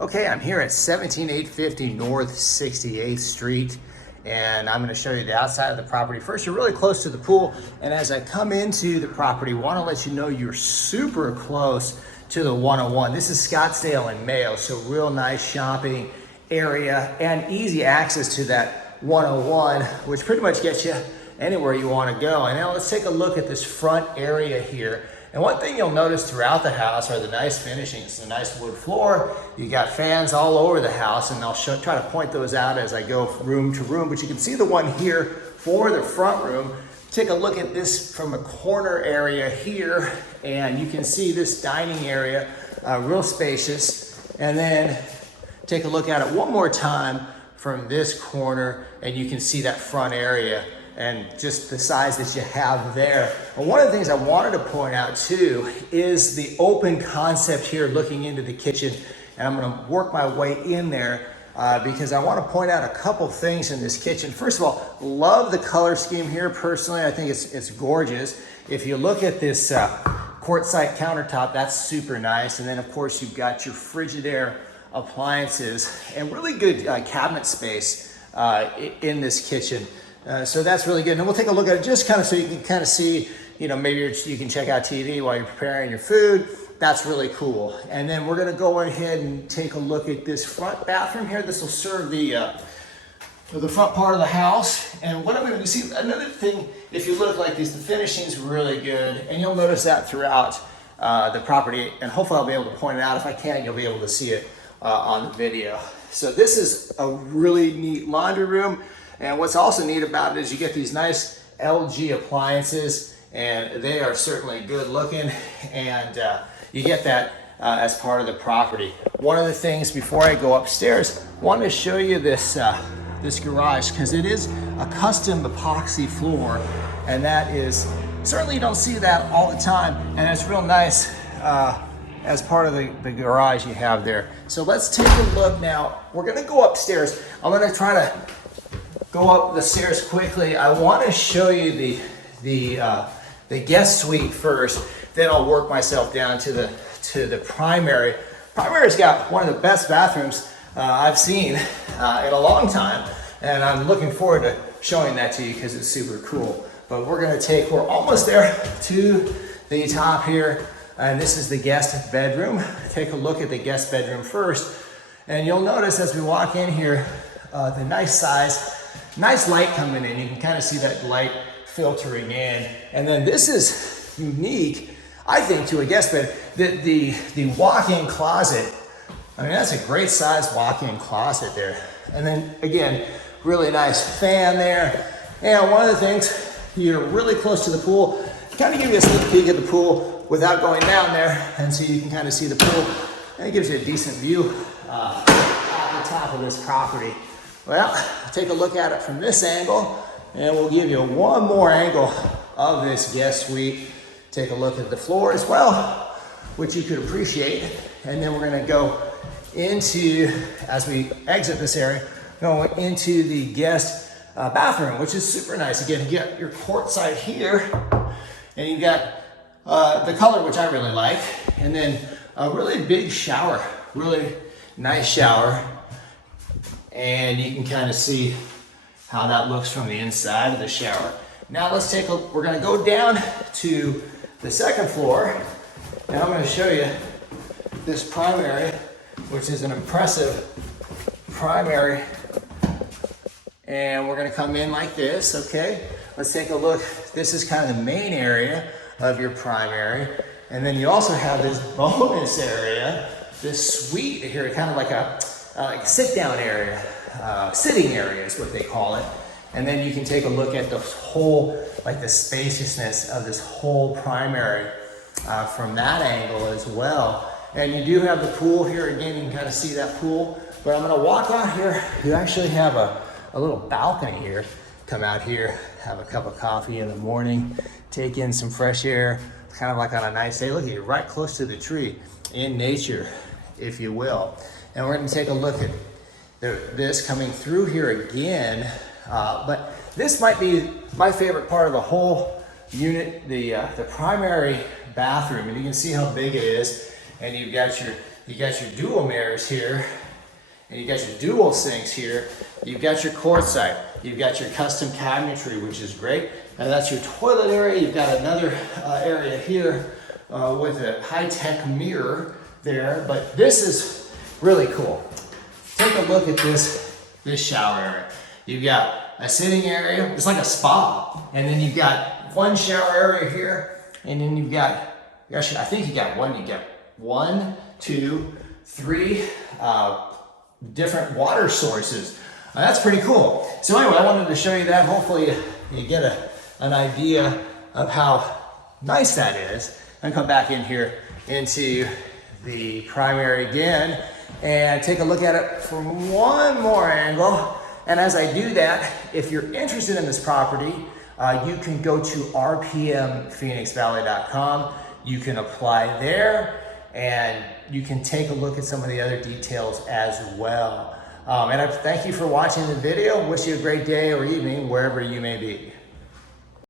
Okay, I'm here at 17850 North 68th Street, and I'm going to show you the outside of the property. First, you're really close to the pool, and as I come into the property, want to let you know you're super close to the 101. This is Scottsdale and Mayo, so real nice shopping area and easy access to that 101, which pretty much gets you anywhere you want to go. And now let's take a look at this front area here. And one thing you'll notice throughout the house are the nice finishings, the nice wood floor. You got fans all over the house, and I'll try to point those out as I go room to room. But you can see the one here for the front room. Take a look at this from a corner area here, and you can see this dining area, real spacious. And then take a look at it one more time from this corner, and you can see that front area and just the size that you have there. And one of the things I wanted to point out too is the open concept here looking into the kitchen. And I'm gonna work my way in there because I wanna point out a couple things in this kitchen. First of all, love the color scheme here. Personally, I think it's gorgeous. If you look at this quartzite countertop, that's super nice. And then of course you've got your Frigidaire appliances and really good cabinet space in this kitchen. So that's really good. And we'll take a look at it just kind of so you can kind of see, you know, maybe you can check out TV while you're preparing your food. That's really cool. And then we're gonna go ahead and take a look at this front bathroom here. This will serve the front part of the house. And what I'm gonna do, see, another thing, if you look like this, the finishing's really good. And you'll notice that throughout the property. And hopefully I'll be able to point it out. If I can, you'll be able to see it on the video. So this is a really neat laundry room. And what's also neat about it is you get these nice LG appliances, and they are certainly good looking, and you get that as part of the property. One of the things before I go upstairs, I want to show you this this garage, because it is a custom epoxy floor, and that is, certainly you don't see that all the time, and it's real nice as part of the garage you have there. So let's take a look now. We're gonna go upstairs. I'm gonna try to go up the stairs quickly. I want to show you the guest suite first. Then I'll work myself down to the primary. Primary's got one of the best bathrooms I've seen in a long time, and I'm looking forward to showing that to you because it's super cool. But we're almost there to the top here, and this is the guest bedroom. Take a look at the guest bedroom first, and you'll notice as we walk in here, the nice size. Nice light coming in. You can kind of see that light filtering in. And then this is unique, I think, to a guest bed. The walk-in closet. I mean, that's a great size walk-in closet there. And then again, really nice fan there. And one of the things, you're really close to the pool. Kind of give you a sneak peek at the pool without going down there. And so you can kind of see the pool. And it gives you a decent view at the top of this property. Well, take a look at it from this angle, and we'll give you one more angle of this guest suite. Take a look at the floor as well, which you could appreciate. And then we're gonna go into, as we exit this area, go into the guest bathroom, which is super nice. Again, you get your quartzite here, and you got the color, which I really like, and then a really big shower, really nice shower. And you can kind of see how that looks from the inside of the shower. Now we're gonna go down to the second floor, and I'm gonna show you this primary, which is an impressive primary. And we're gonna come in like this, okay? Let's take a look. This is kind of the main area of your primary. And then you also have this bonus area, this suite here, kind of like a sit-down area, sitting area is what they call it. And then you can take a look at the whole, like the spaciousness of this whole primary from that angle as well. And you do have the pool here. Again, you can kind of see that pool. But I'm gonna walk out here. You actually have a little balcony here. Come out here, have a cup of coffee in the morning, take in some fresh air, kind of like on a nice day. Look at you, right close to the tree, in nature, if you will. And we're gonna take a look at this coming through here again. But this might be my favorite part of the whole unit, the primary bathroom. And you can see how big it is. And you You got your dual mirrors here, and you got your dual sinks here. You've got your quartzite. You've got your custom cabinetry, which is great. And that's your toilet area. You've got another area here with a high-tech mirror there. But this is really cool. Take a look at this shower area. You've got a sitting area. It's like a spa. And then you've got one shower area here. And then you've got, actually, I think you got one, two, three different water sources. That's pretty cool. So anyway, I wanted to show you that. Hopefully you get an idea of how nice that is. And come back in here into the primary again and take a look at it from one more angle. And as I do that, if you're interested in this property, you can go to rpmphoenixvalley.com. You can apply there, and you can take a look at some of the other details as well. And I thank you for watching the video. Wish you a great day or evening wherever you may be.